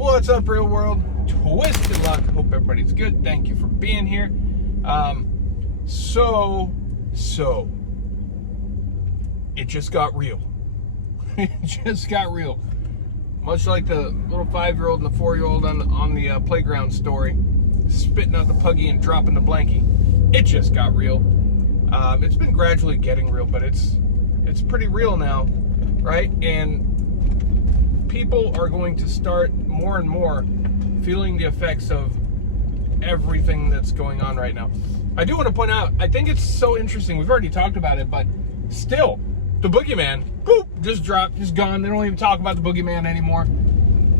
What's up, real world? Twisted Luck. Hope everybody's good. Thank you for being here. So it just got real. It just got real. Much like the little 5-year-old and the 4-year-old on the playground story, spitting out the puggy and dropping the blankie. It just got real. It's been gradually getting real, but it's pretty real now, right? And people are going to start more and more feeling the effects of everything that's going on right now. I do want to point out, I think it's so interesting. We've already talked about it, but still, the boogeyman, boop, just dropped, just gone. They don't even talk about the boogeyman anymore.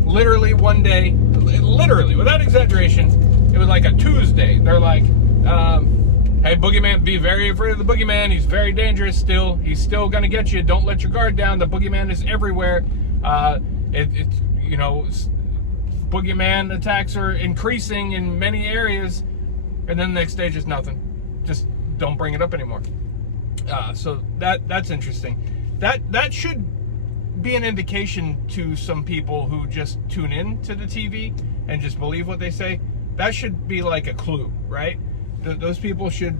Literally one day, literally, without exaggeration, it was like a Tuesday. They're like, hey, boogeyman, be very afraid of the boogeyman. He's very dangerous still. He's still going to get you. Don't let your guard down. The boogeyman is everywhere. Boogeyman attacks are increasing in many areas. And then the next day, just nothing. Just don't bring it up anymore. So that's interesting. That should be an indication to some people who just tune in to the TV and just believe what they say. That should be like a clue, right? Those people should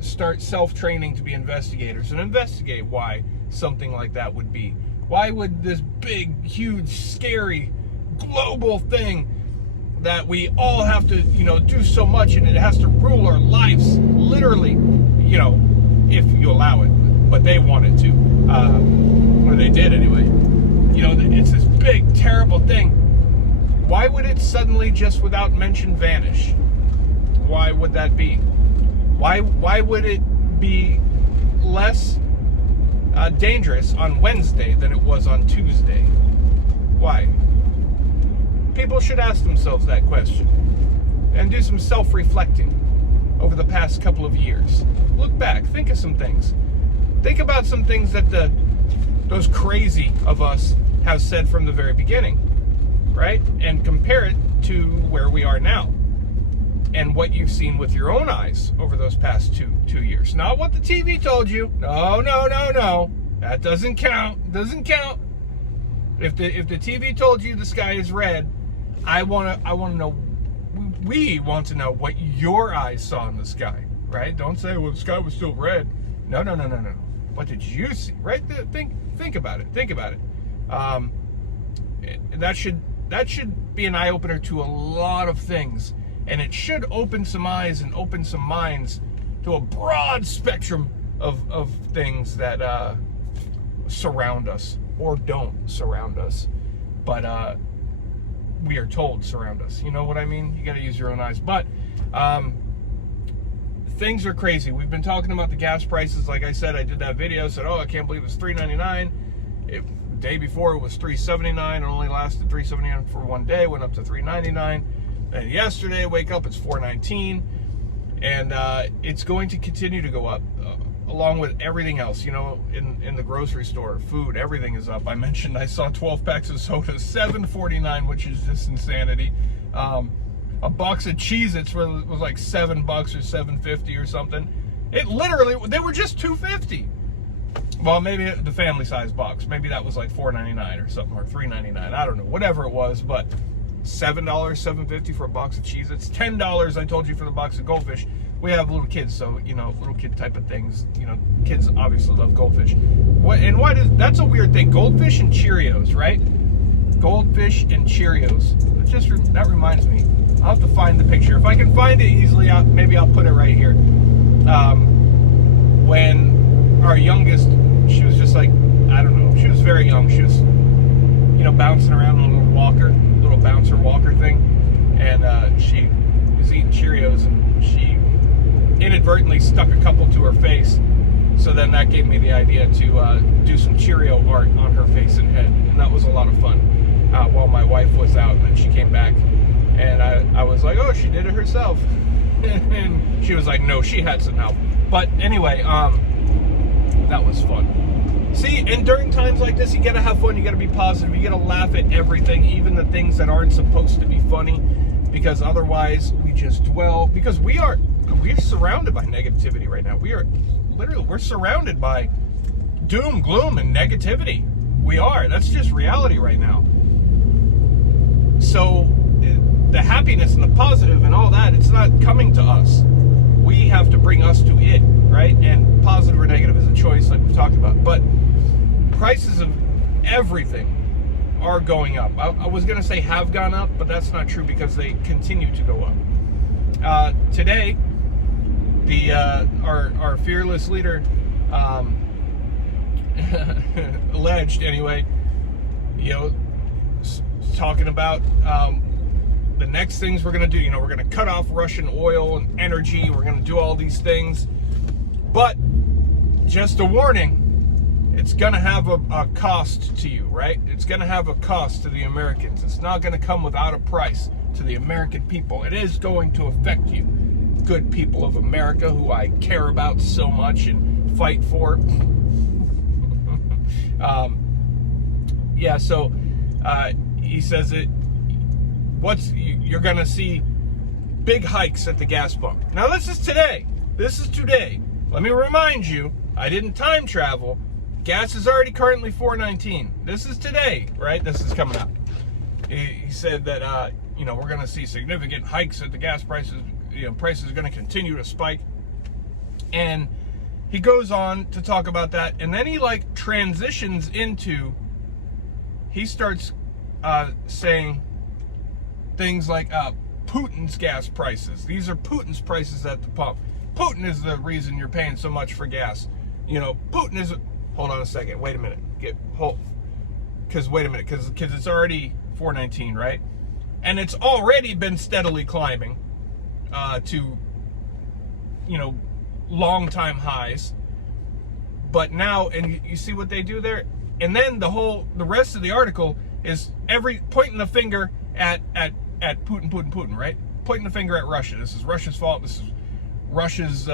start self-training to be investigators and investigate why something like that would be. Why would this big, huge, scary, global thing that we all have to, do so much, and it has to rule our lives, literally, if you allow it, but they wanted to, or they did anyway. It's this big, terrible thing. Why would it suddenly, just without mention, vanish? Why would that be? Why would it be less dangerous on Wednesday than it was on Tuesday? Why? People should ask themselves that question and do some self-reflecting over the past couple of years. Look back, think of some things. Think about some things that those crazy of us have said from the very beginning, right? And compare it to where we are now and what you've seen with your own eyes over those past two years. Not what the TV told you. No. That doesn't count. Doesn't count. If the TV told you the sky is red, I want to know. We want to know what your eyes saw in the sky, right? Don't say, well, the sky was still red. No. What did you see? Right? Think about it. Think about it. That should be an eye opener to a lot of things, and it should open some eyes and open some minds to a broad spectrum of things that surround us or don't surround us, but we are told surround us. You know what I mean? You got to use your own eyes. But things are crazy. We've been talking about the gas prices. Like I said, I did that video, said, I can't believe it's $3.99. The day before it was $3.79. It only lasted $3.79 for one day, went up to $3.99. And yesterday, wake up, it's $4.19. And it's going to continue to go up, along with everything else. In the grocery store, food, everything is up. I mentioned I saw 12 packs of soda, $7.49, which is just insanity. A box of Cheez-Its was like $7 or $7.50 or something. It literally, they were just $2.50. Well, maybe the family size box, maybe that was like $4.99 or something, or $3.99. I don't know, whatever it was, but $7, $7.50 for a box of Cheez-Its, $10 I told you for the box of Goldfish. We have little kids, so little kid type of things. Kids obviously love Goldfish. That's a weird thing. Goldfish and Cheerios, right? Goldfish and Cheerios. That reminds me. I'll have to find the picture. If I can find it easily, maybe I'll put it right here. When our youngest, she was just like, I don't know, she was very young. She was, bouncing around on a little bouncer walker thing, and she was eating Cheerios, and she inadvertently stuck a couple to her face. So then that gave me the idea to do some Cheerio art on her face and head, and that was a lot of fun while my wife was out. And then she came back, and I was like, oh, she did it herself. And she was like, no, she had some help. But anyway, that was fun. See, and during times like this, you gotta have fun, you gotta be positive, you gotta laugh at everything, even the things that aren't supposed to be funny, because otherwise we just dwell, because we're surrounded by negativity right now. We're surrounded by doom, gloom, and negativity. We are. That's just reality right now. So the happiness and the positive and all that, it's not coming to us. We have to bring us to it, right? And positive or negative is a choice, like we've talked about. But prices of everything are going up. I was going to say have gone up, but that's not true because they continue to go up. Today, our fearless leader alleged, anyway, talking about the next things we're going to do. We're going to cut off Russian oil and energy. We're going to do all these things. But just a warning, it's going to have a cost to you, right? It's going to have a cost to the Americans. It's not going to come without a price to the American people. It is going to affect you, good people of America, who I care about so much and fight for. So he says you're going to see big hikes at the gas pump. Now, this is today. Let me remind you, I didn't time travel. Gas is already currently $4.19. This is today, right? This is coming up. He said that, we're going to see significant hikes at the gas prices. Prices are going to continue to spike. And he goes on to talk about that. And then he transitions into, he starts saying things like Putin's gas prices. These are Putin's prices at the pump. Putin is the reason you're paying so much for gas. Putin is... Hold on a second. Wait a minute. Because it's already $4.19, right? And it's already been steadily climbing to, long-time highs. But now, and you see what they do there? And then the rest of the article is pointing the finger at Putin, right? Pointing the finger at Russia. This is Russia's fault. This is Russia's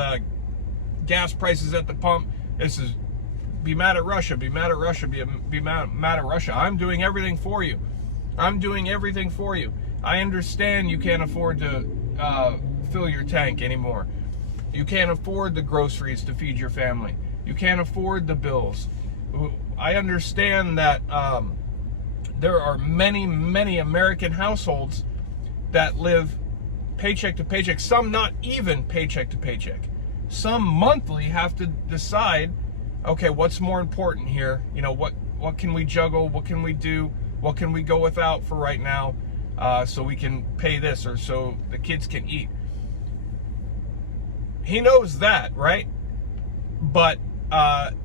gas prices at the pump. This is be mad at Russia, be mad at Russia, be mad at Russia. I'm doing everything for you. I understand you can't afford to fill your tank anymore. You can't afford the groceries to feed your family. You can't afford the bills. I understand that there are many, many American households that live paycheck to paycheck, some not even paycheck to paycheck. Some monthly have to decide, okay, what's more important here? What can we juggle? What can we do? What can we go without for right now so we can pay this or so the kids can eat? He knows that, right? But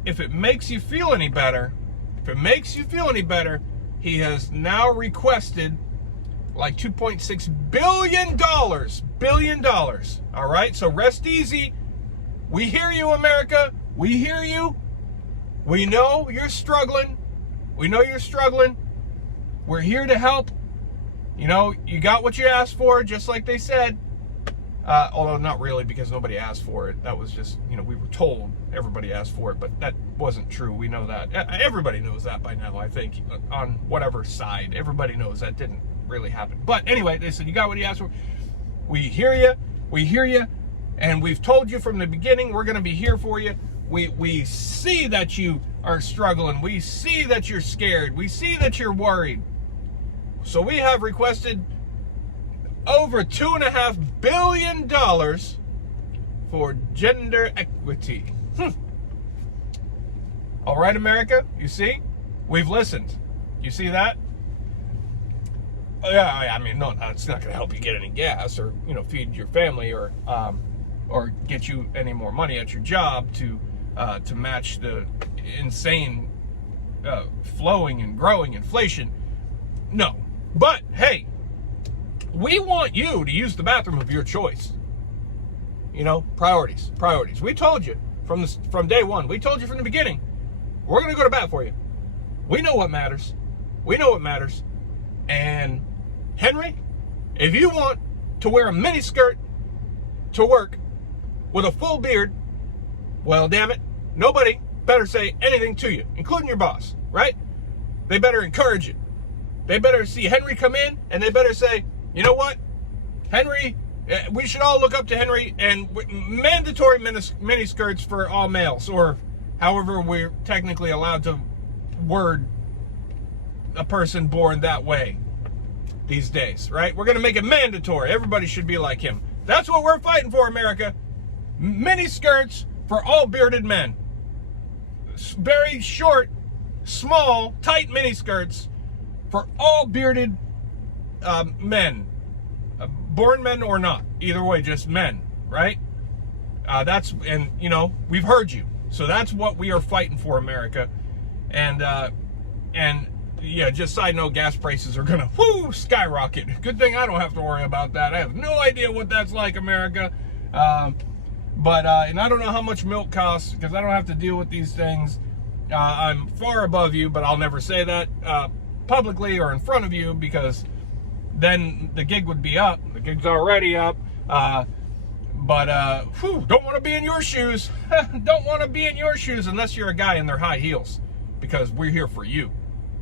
if it makes you feel any better, he has now requested like $2.6 billion. All right, so rest easy. We hear you, America. We hear you. We know you're struggling. We're here to help. You got what you asked for, just like they said. Although not really, because nobody asked for it. That was just, we were told everybody asked for it, but that wasn't true. We know that. Everybody knows that by now, I think, on whatever side. Everybody knows that didn't really happen. But anyway, they said, you got what you asked for. We hear you, and we've told you from the beginning, we're going to be here for you. We see that you are struggling. We see that you're scared. We see that you're worried. So we have requested over $2.5 billion for gender equity. All right, America, you see? We've listened. You see that? Yeah, no, it's not going to help you get any gas or, feed your family or get you any more money at your job to match the insane flowing and growing inflation. No. But, hey, we want you to use the bathroom of your choice. Priorities. We told you from day one. We told you from the beginning. We're going to go to bat for you. We know what matters. And, Henry, if you want to wear a miniskirt to work with a full beard, well, damn it, nobody better say anything to you, including your boss, right? They better encourage it. They better see Henry come in, and they better say, you know what, Henry, we should all look up to Henry, and mandatory miniskirts for all males, or however we're technically allowed to word a person born that way. these days, right? We're going to make it mandatory. Everybody should be like him. That's what we're fighting for, America. Mini skirts for all bearded men. Very short, small, tight mini skirts for all bearded men. Born men or not. Either way, just men, right? And you know, we've heard you. So that's what we are fighting for, America. And yeah, just side note, gas prices are gonna skyrocket. Good thing I don't have to worry about that. I have no idea what that's like, America. And I don't know how much milk costs because I don't have to deal with these things. I'm far above you, but I'll never say that publicly or in front of you because then the gig would be up. The gig's already up. Don't want to be in your shoes. Don't want to be in your shoes unless you're a guy in their high heels because we're here for you.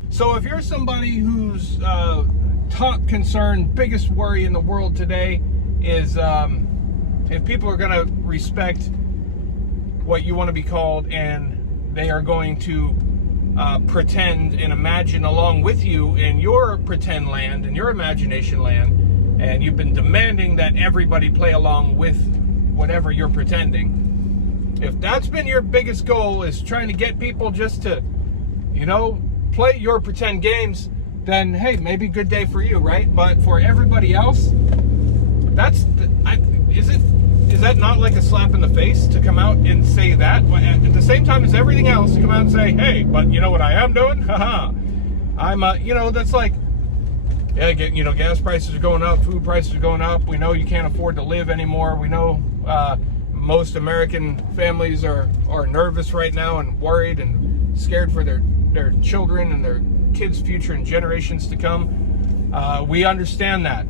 So if you're somebody whose top concern, biggest worry in the world today is if people are going to respect what you want to be called and they are going to pretend and imagine along with you in your pretend land, in your imagination land, and you've been demanding that everybody play along with whatever you're pretending. If that's been your biggest goal, is trying to get people just to, you know, play your pretend games, then hey, maybe good day for you, right? But for everybody else, is that not like a slap in the face to come out and say that at the same time as everything else, to come out and say, hey, but you know what I am doing? Haha. I'm you know, that's like, yeah, you know, gas prices are going up, food prices are going up. We know you can't afford to live anymore. We know most American families are nervous right now and worried and scared for their children and their kids' future and generations to come. We understand that.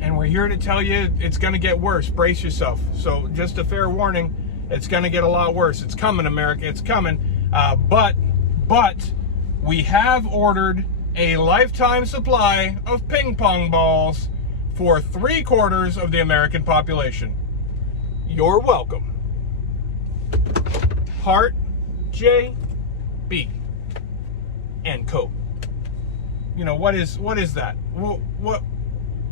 And we're here to tell you it's going to get worse. Brace yourself. So just a fair warning, it's going to get a lot worse. It's coming, America. It's coming. But we have ordered a lifetime supply of ping pong balls for 3/4 of the American population. You're welcome. Heart J B and Co. You know, what is that?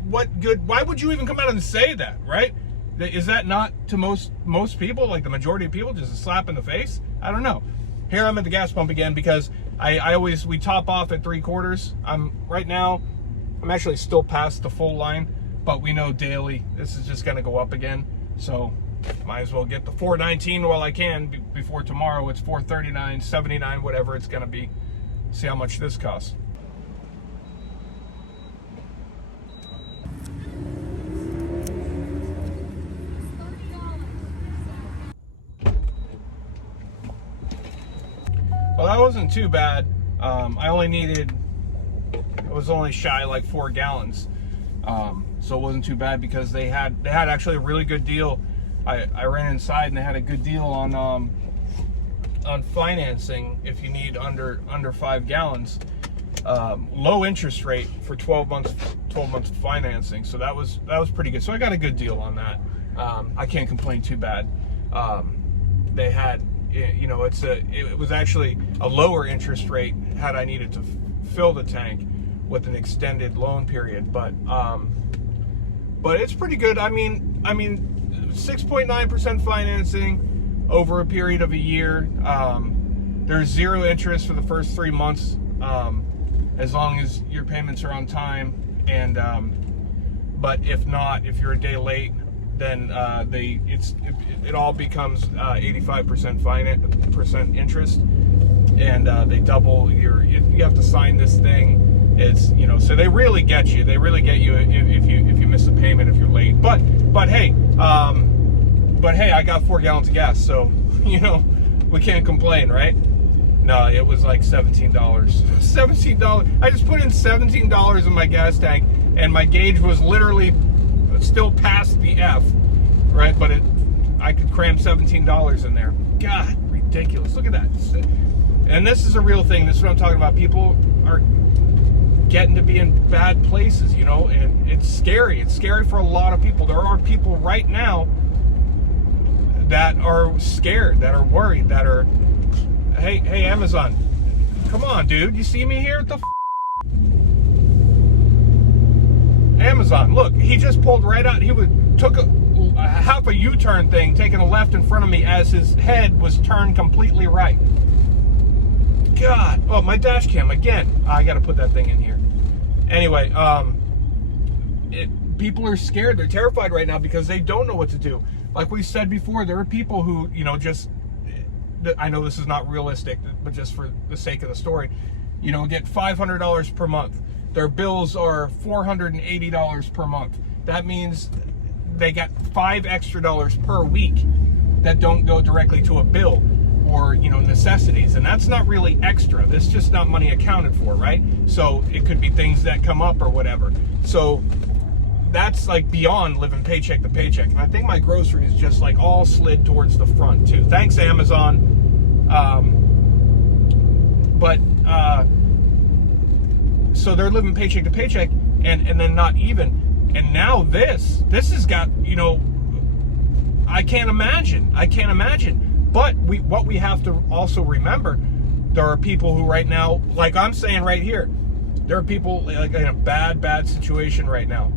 What good? Why would you even come out and say that, right? Is that not to most people, like the majority of people, just a slap in the face? I don't know. Here I'm at the gas pump again because we top off at 3/4. Right now, I'm actually still past the full line, but we know daily this is just going to go up again. So might as well get the $4.19 while I can before tomorrow. It's $4.39, $79, whatever it's going to be. See how much this costs. Well, that wasn't too bad. I was only shy like 4 gallons. So it wasn't too bad because they had actually a really good deal. I ran inside and they had a good deal on financing if you need under 5 gallons. Low interest rate for 12 months financing. So that was pretty good. So I got a good deal on that. I can't complain too bad. They had, you know, it was actually a lower interest rate had I needed to fill the tank with an extended loan period, but it's pretty good. I mean 6.9% financing over a period of a year. There's 0 interest for the first 3 months, as long as your payments are on time, and but if not, if you're a day late, then it all becomes 85% interest, and they double you have to sign this thing. It's, you know, so they really get you. They really get you if you miss a payment, if you're late. But hey, I got 4 gallons of gas, so you know we can't complain, right? No, it was like $17. $17. I just put in $17 in my gas tank, and my gauge was literally still past the F, right? But I could cram $17 in there. God, ridiculous. Look at that. And this is a real thing. This is what I'm talking about. People are getting to be in bad places, you know, and it's scary. It's scary for a lot of people. There are people right now that are scared, that are worried, that are, hey, Amazon, come on, dude. You see me here? What the Amazon. Look, he just pulled right out. He took a half a U-turn thing, taking a left in front of me as his head was turned completely right. God. Oh, my dash cam again. I got to put that thing in here. Anyway, people are scared. They're terrified right now because they don't know what to do. Like we said before, there are people who, you know, just, I know this is not realistic, but just for the sake of the story, you know, get $500 per month. Their bills are $480 per month. That means they got $5 extra per week that don't go directly to a bill or, you know, necessities. And that's not really extra. That's just not money accounted for, right? So it could be things that come up or whatever. So that's like beyond living paycheck to paycheck. And I think my groceries just like all slid towards the front too. Thanks, Amazon. So they're living paycheck to paycheck and then not even. And now this has got, you know, I can't imagine. But what we have to also remember, there are people who right now, like I'm saying right here, there are people like in a bad situation right now.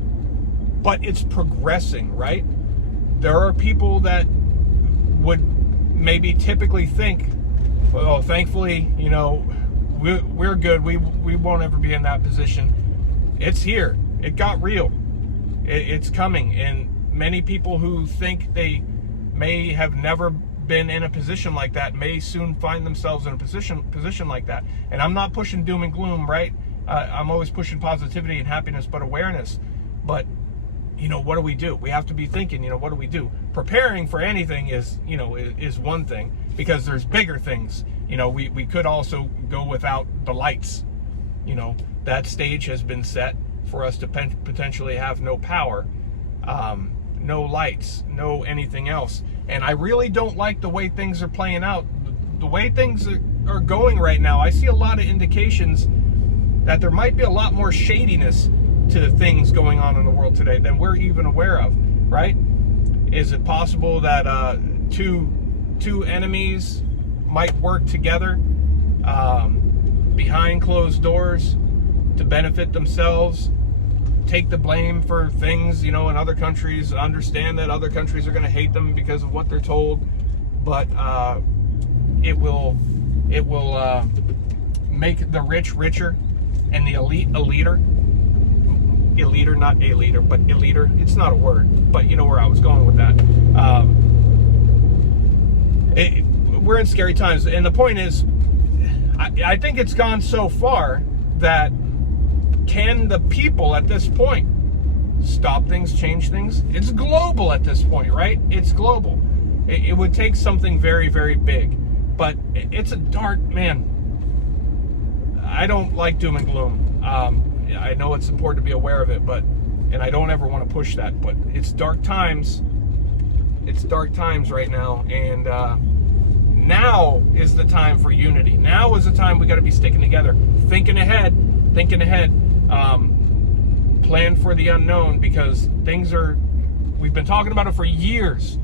But it's progressing, right? There are people that would maybe typically think, well, thankfully, you know, we're good. We won't ever be in that position. It's here. It got real. It's coming. And many people who think they may have never been in a position like that may soon find themselves in a position like that. And I'm not pushing doom and gloom, right? I'm always pushing positivity and happiness, but awareness. But, you know, what do we do? We have to be thinking, you know, what do we do? Preparing for anything is, you know, is one thing, because there's bigger things. You know, we could also go without the lights. You know, that stage has been set for us to potentially have no power, no lights, no anything else. And I really don't like the way things are playing out. The way things are going right now, I see a lot of indications that there might be a lot more shadiness to the things going on in the world today than we're even aware of, right? Is it possible that two enemies might work together behind closed doors to benefit themselves, take the blame for things, you know, in other countries, understand that other countries are going to hate them because of what they're told, but it will make the rich richer and the elite eliter. Eliter, not a leader, but eliter. It's not a word, but you know where I was going with that. We're in scary times, and the point is, I think it's gone so far that can the people at this point stop things, change things? It's global at this point, right? It's global. It would take something very, very big, but it's a dark, man. I don't like doom and gloom. I know it's important to be aware of it, and I don't ever want to push that, but it's dark times. It's dark times right now, and now is the time for unity. Now is the time we got to be sticking together, thinking ahead, plan for the unknown, because we've been talking about it for years,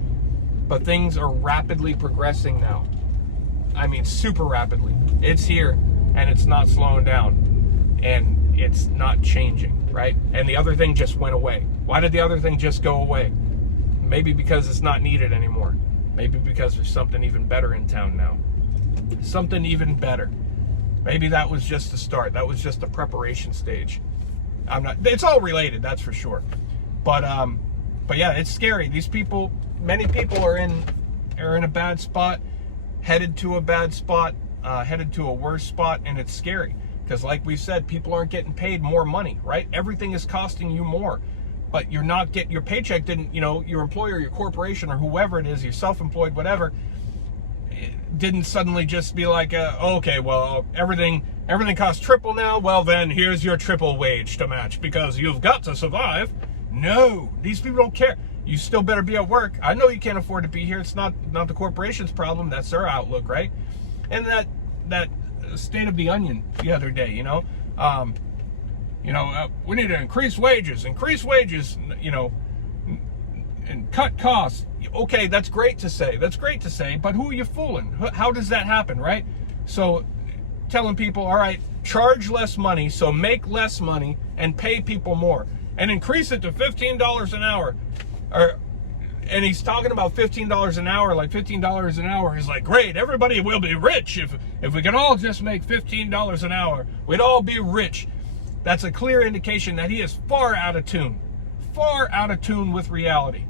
but things are rapidly progressing now. I mean, super rapidly. It's here, and it's not slowing down, and it's not changing, right? And the other thing just went away. Why did the other thing just go away? Maybe because it's not needed anymore. Maybe because there's something even better in town now. Something even better. Maybe that was just the start. That was just the preparation stage. It's all related, that's for sure. But yeah, it's scary. Many people are in a bad spot, headed to a bad spot, headed to a worse spot, and it's scary. Because like we said, people aren't getting paid more money, right? Everything is costing you more. But you're not getting, your paycheck didn't, you know, your employer, your corporation, or whoever it is, you're self-employed, whatever, didn't suddenly just be like, okay, well, everything costs triple now. Well, then here's your triple wage to match because you've got to survive. No, these people don't care. You still better be at work. I know you can't afford to be here. It's not the corporation's problem. That's their outlook, right? And that State of the Onion the other day, you know, we need to increase wages, you know, and cut costs. Okay, that's great to say, but who are you fooling? How does that happen, right? So telling people, all right, charge less money, so make less money and pay people more. and increase it to $15 an hour. And he's talking about $15 an hour, like $15 an hour is like, great, everybody will be rich. If we could all just make $15 an hour, we'd all be rich. That's a clear indication that he is far out of tune with reality.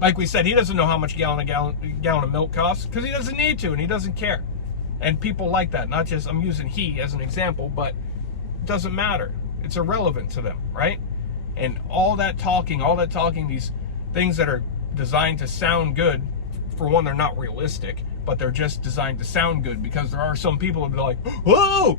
Like we said, he doesn't know how much gallon of milk costs because he doesn't need to and he doesn't care. And people like that. Not just, I'm using he as an example, but it doesn't matter. It's irrelevant to them, right? And all that talking, these things that are designed to sound good, for one, they're not realistic, but they're just designed to sound good because there are some people that be like, oh,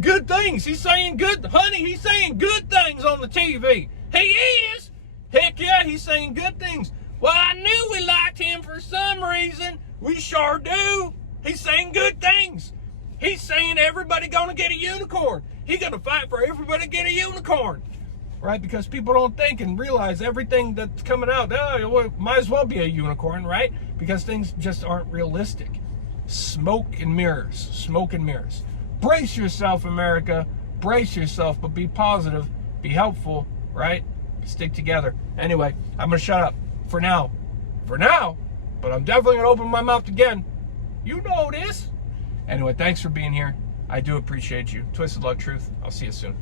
good things. He's saying good things on the TV. He is. Heck yeah, he's saying good things. Well, I knew we liked him for some reason. We sure do. He's saying good things. He's saying everybody gonna get a unicorn. He's gonna fight for everybody to get a unicorn. Right? Because people don't think and realize everything that's coming out, it might as well be a unicorn, right? Because things just aren't realistic. Smoke and mirrors. Brace yourself, America. Brace yourself, but be positive, be helpful, right? Stick together. Anyway, I'm going to shut up for now, but I'm definitely going to open my mouth again. You know this. Anyway, thanks for being here. I do appreciate you. Twisted Luck Truth. I'll see you soon.